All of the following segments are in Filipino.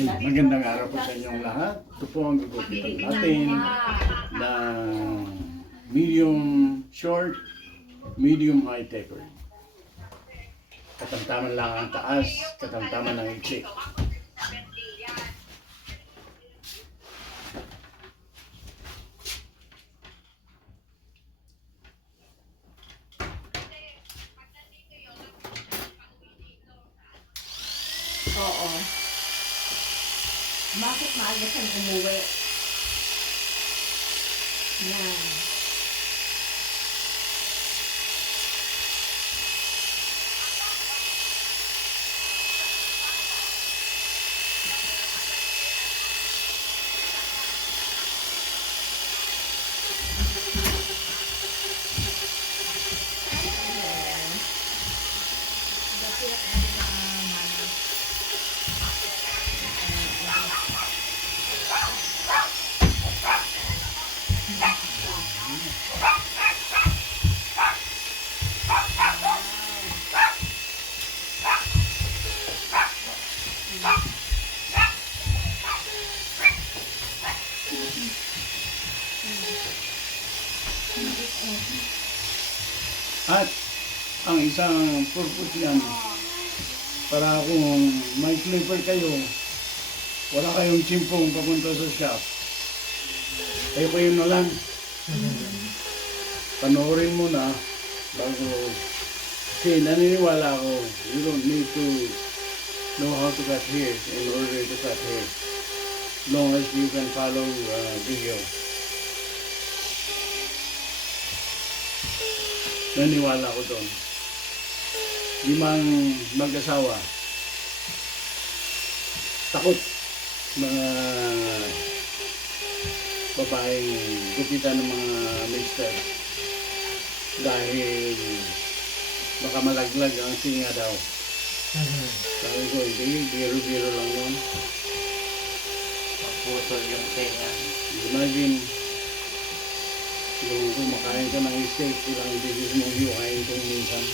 Magandang araw po sa inyong lahat. Ito po ang gugupitan natin na medium short, medium high taper. Katamtaman lang ang taas, katamtaman ang iksi. Oo. Bakit maaga siyang umuwi? Yan. At ang isang purpose niyan, para kung may clipper kayo, wala kayong chimpong papunta sa shop, kayo na lang. Panoorin mo na bago, kasi naniniwala ako, you don't need to know how to cut hair in order to cut hair, as long as you can follow video. Naniwala ko doon. 5 mag-asawa takot mga babaeng gupitan ng mga mister dahil baka malaglag ang tinga daw. Sabi ko, hindi, biro-biro lang yun. Maputol yung tenga. Imagine, yung kumakain ka ng steak, ilang beses mong hiwain kung minsan.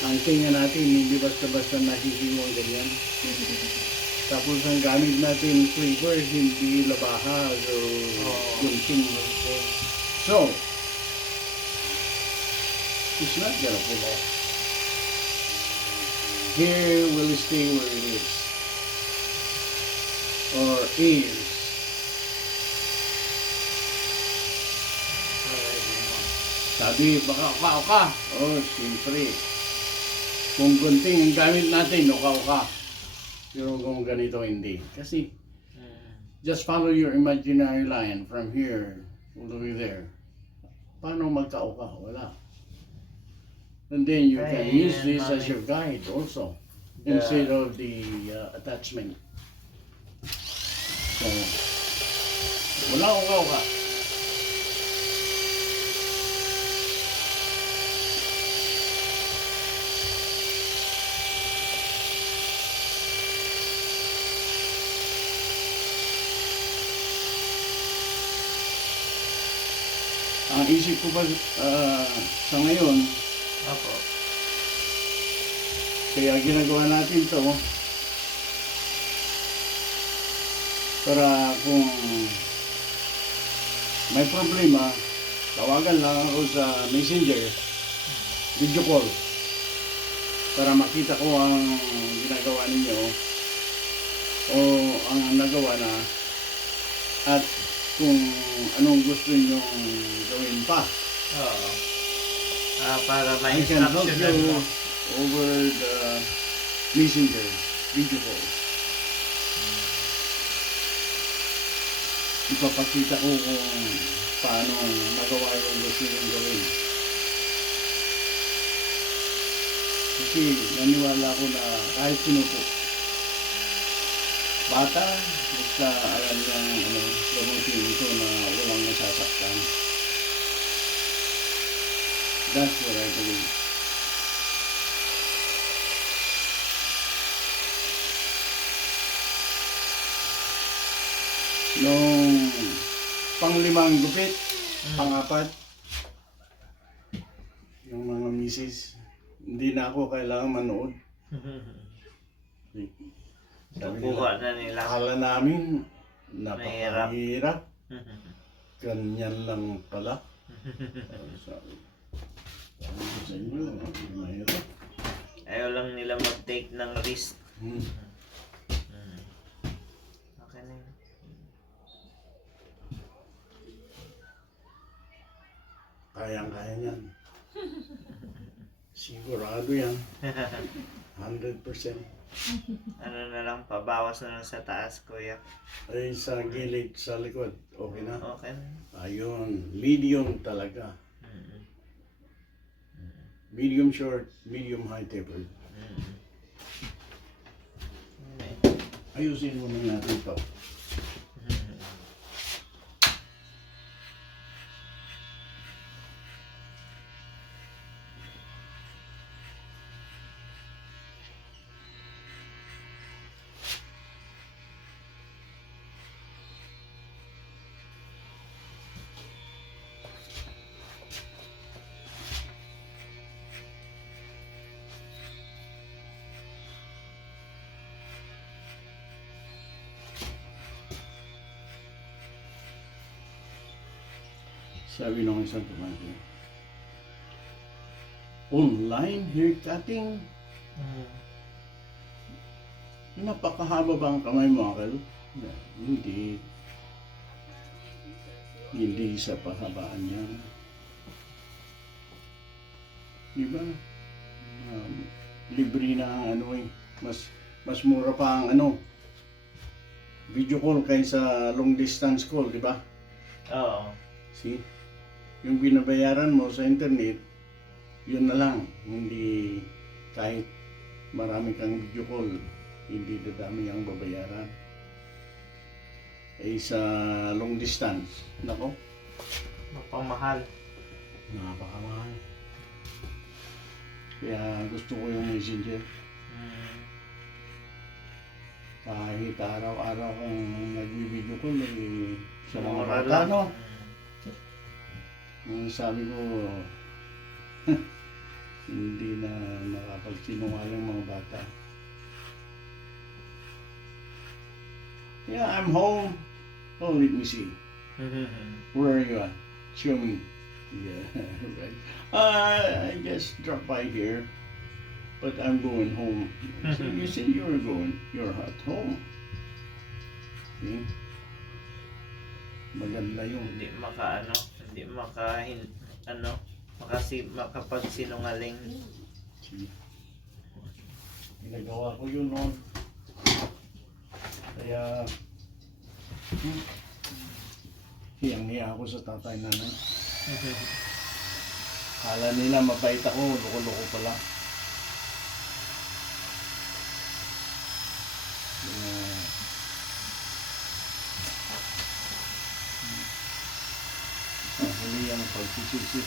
Ang tinga natin, hindi basta-basta nahihiwang ganyan. Tapos ang gamit natin, clippers, hindi labaha, so gunting. So, it's not gonna pull off. Hair will stay where it is. Or is. Sabi, baka uka-uka. Oh, siyempre. Kung gunting ang gamit natin, uka-uka. Pero kung ganito, hindi. Kasi, just follow your imaginary line from here all the way there. Paano magka-uka? Wala. And then you can use this as your guide also, instead of the attachment. So, wala uka-uka. Ang isip ko pa sa ngayon, Apo. kaya ginagawa natin to para kung may problema, tawagan lang ako sa messenger, video call, para makita ko ang ginagawa ninyo o ang nagawa na at kung anong gusto niyo gawin pa. Oo. Para I can help ma-instructionan you mo. over the messenger video call. Ipapakita ko kung paano magawa yung gusto yung gawin. Kasi naniwala ko na kahit sino po, bata, basta alam niyang gamutin ito na walang nasasaktan. That's what I believe. Yung pang-5 gupit, pang-4, yung mga misis, hindi na ako kailangan manood. Sabi Kukuha na nila. akala namin napakahirap. Mhm. Ganyan lang pala. Sabi ko sa inyo, mahirap. Ayaw lang nila mag-take ng risk. Hmm. Okay na yun. Kayang-kaya niyan. Sigurado yan. 100%. Ano na lang, pabawas na lang sa taas, kuya. Ay, sa gilid, sa likod, okay na. Okay na. Ayun, medium talaga. Mhm. Medium short, medium high tapered. Mhm. Ayusin muna natin ito. Sabi ng isang pamangkin, online hair cutting? Napakahaba ba ang kamay mo, Uncle? Hindi. Hindi sa pahabaan yan. Di ba? Libre na ang ano eh. Mas mura pa ang ano. Video call kaysa long distance call, di ba? Oo. See? Yung binabayaran mo sa internet, yun na lang. Hindi kahit marami kang video call, hindi dadami ang babayaran. Eh sa long distance, nako, Mapamahal. napakamahal. Kaya gusto ko yung messenger. Kahit araw-araw kong nag-video call, eh, sa mga Mura bata, lang. no? Sabi ko, hindi na nakapagsinungaling mga bata. Yeah, I'm home. Oh, let me see. Where are you at? Show me. Yeah, right. I just dropped by here, but I'm going home. So you said you were going. You're at home. See? Maganda yun. Hindi makapagsinungaling. See? Ginagawa ko yun noon. Kaya, hiyang-hiya ako sa tatay nanay. Kala nila mabait ako, loko-loko pala. Sa huli ang pagsisisi.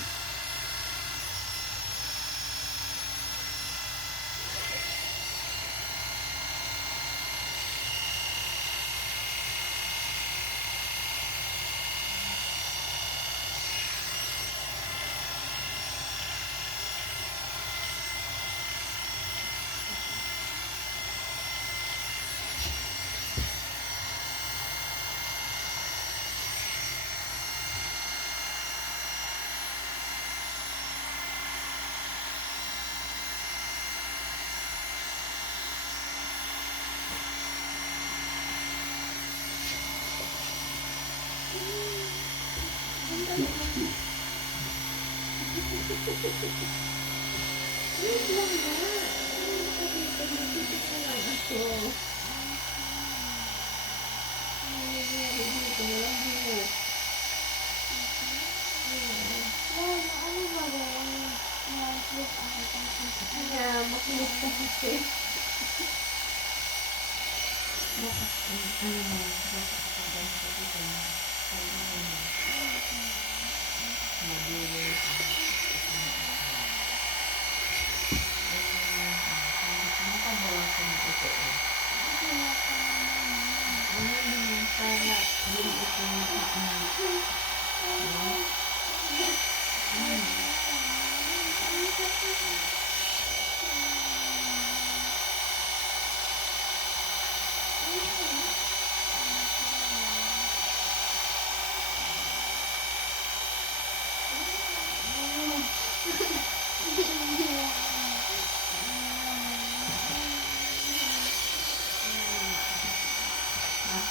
Wait lang na. Dito lang ako. Dito lang ako. Kaya makulit ka kasi.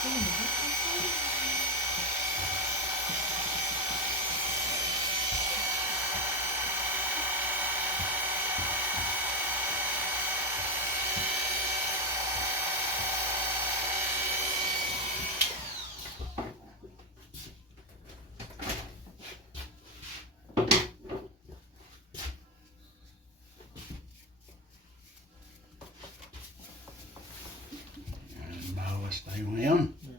Yan, bawas tayo ngayon. Hmm.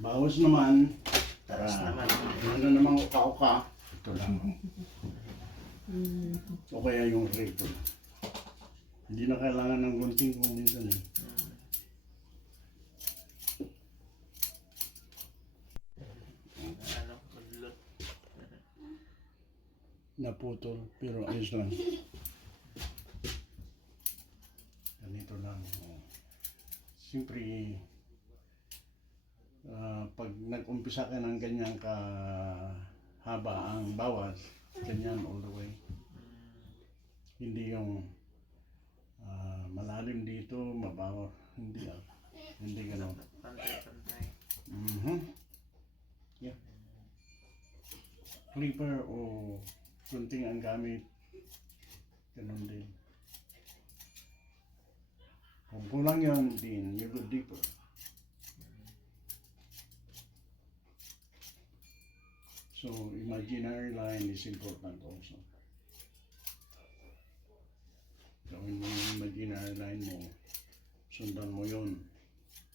Bawas naman. Taas naman. Ano namang uka-uka. Ito lang. O kaya yung rito. Hindi na kailangan ng gunting kung minsan eh. Ano, udlot. Naputol, pero ayos lang. Ganito lang. Oh. Siyempre, pag nag-umpisa ka ng ganyan haba ang bawas, ganyan all the way. Hindi yung malalim dito, mabawa. Hindi hindi gano'n. Pantay-pantay. Yeah. Clipper o gunting ang gamit. Ganun din. Kung kulang yan din, you go deeper. So, imaginary line is important also. Gawin mo yung imaginary line mo, sundan mo yun.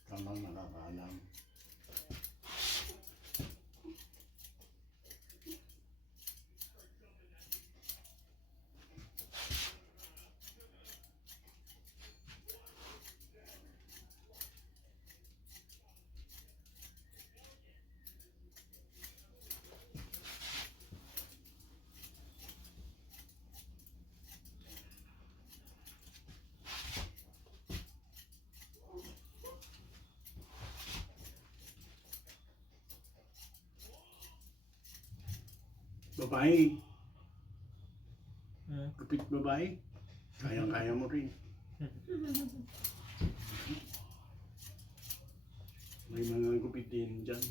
Kamang nakakaalam. Babae, kapit babae, kayang-kaya mo rin. May mga gupit din dyan.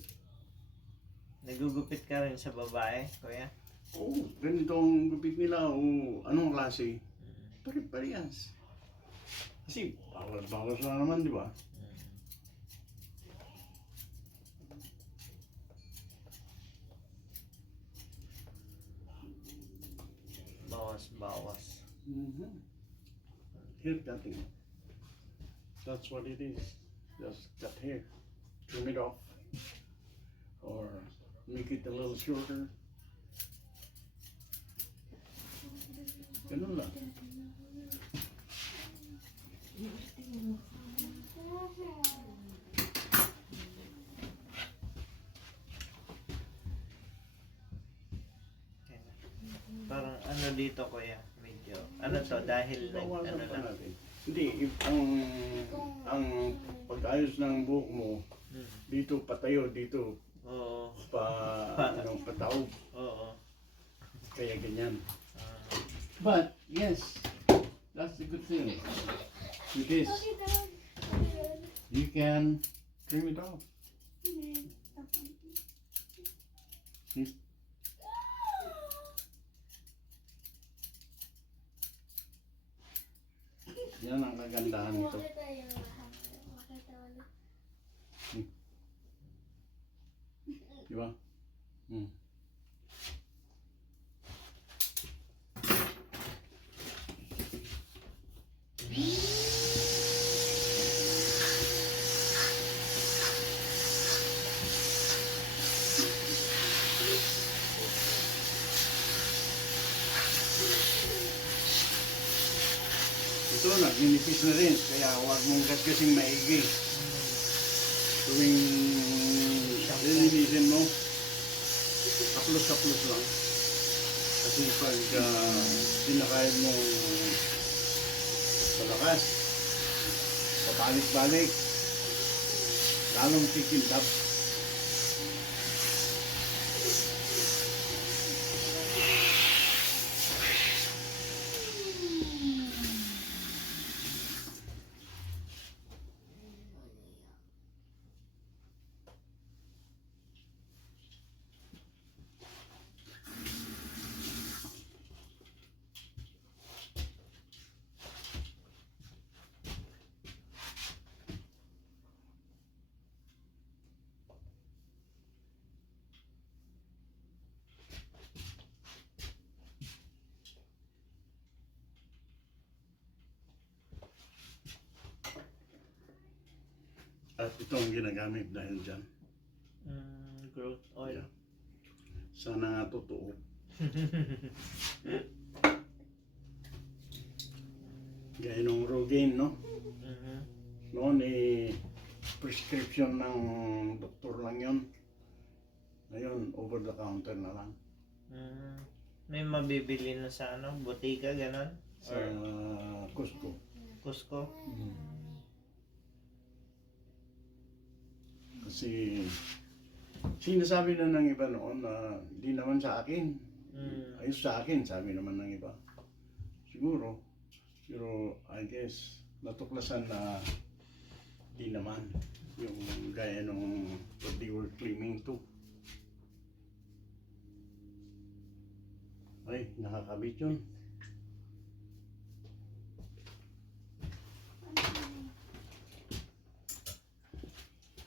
Nagugupit ka rin sa babae, kuya? Oo, ganito ang gupit nila o anong klase. Pare-parehas. Kasi bawas-bawas na naman, di ba? Bawas-bawas. Hair cutting. That's what it is. Just cut hair. Trim it off. Or make it a little shorter. Ganun lang. Okay na. Parang ano dito, kuya? Medyo, ano to, dahil Bawasan ano pa lang. natin. Hindi, ang pag-ayos ng buhok mo, dito patayo, dito Oo. pataob. Oo. Kaya ganyan. Ah. But, yes, that's the good thing. With this, you can trim it off. Yan ang kagandahan nito. Di ba? Ito, nagninipis na rin. Kaya huwag mong gasgasing maigi. Tuwing lilinisin mo, haplos-haplos lang. Kasi pag pinakain mo malakas, pabalik-balik, lalong kikindap. At ito ang ginagamit dahil dyan. Growth oil. Yeah. Sana nga totoo. Gaya nung Rogaine, no? Mhm. Noon prescription ng doktor lang yun. Ngayon, over the counter na lang. May mabibili na sa ano, butika, ganon? Sa Costco. Cusco? Kasi sinasabi na ng iba noon na hindi naman sa akin. Ayos sa akin, sabi naman ng iba. Siguro. Pero I guess natuklasan na di naman. Yung gaya nung what they were claiming to. Ay, nakakabit yun.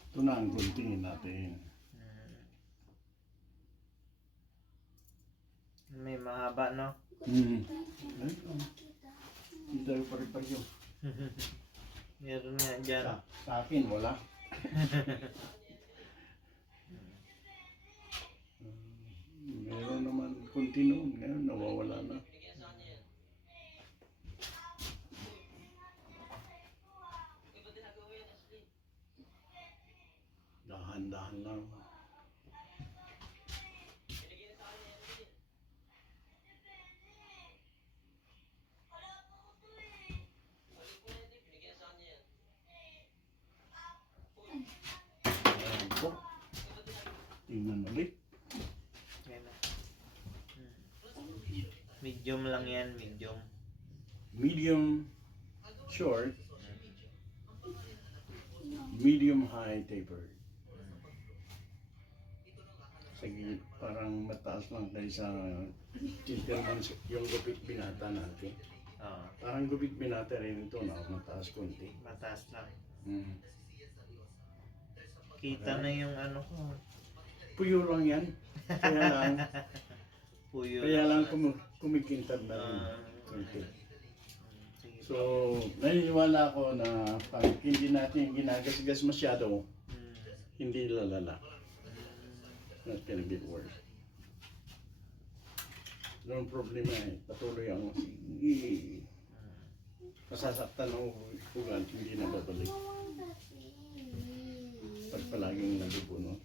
Ito na ang guntingin natin. May mahaba, no? Ay, hindi tayo pare-pareho. Meron nga dyan. Sa akin, wala. Meron naman kunti noon. Ngayon, nawawala na. Dahan-dahan lang. Ayan po. Tingnan ulit. Yan na. Medium lang yan, medium. Medium short, medium high taper. Sige, parang mataas lang kaysa gentleman yung gupit binata natin. Oo, Parang gupit binata rin ito na mataas konti. mataas lang. Hmm. Kita na yung ano ko. Puyo lang yan. Puyo Kaya lang kumikintad na rin konti. Sige. So, naniniwala ako na pag hindi natin ginagasgas masyado, hindi lalala. Not gonna get worse. Yung problema patuloy ang masasaktan ng ugat, hindi na babalik. Pag palaging nabubuno.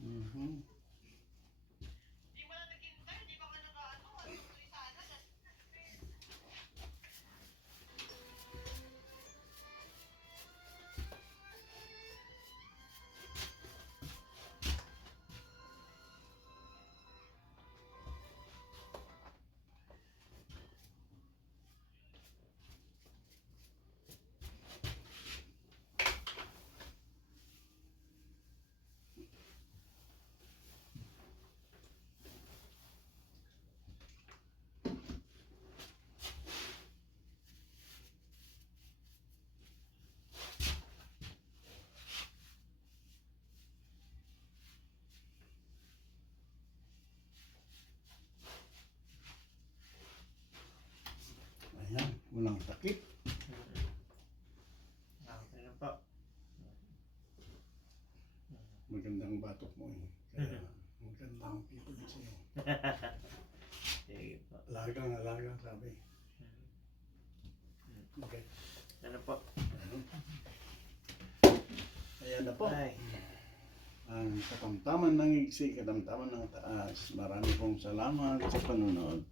Mhm. Ayan, walang takip. Okay na po. Magandang batok mo eh. Kaya magandang people sa'yo. Sige po. Alagang sabi. Okay. Ano po? Ayan na po. Ay. Ang katamtaman ng igsi, katamtaman ng taas. Marami pong salamat sa panonood.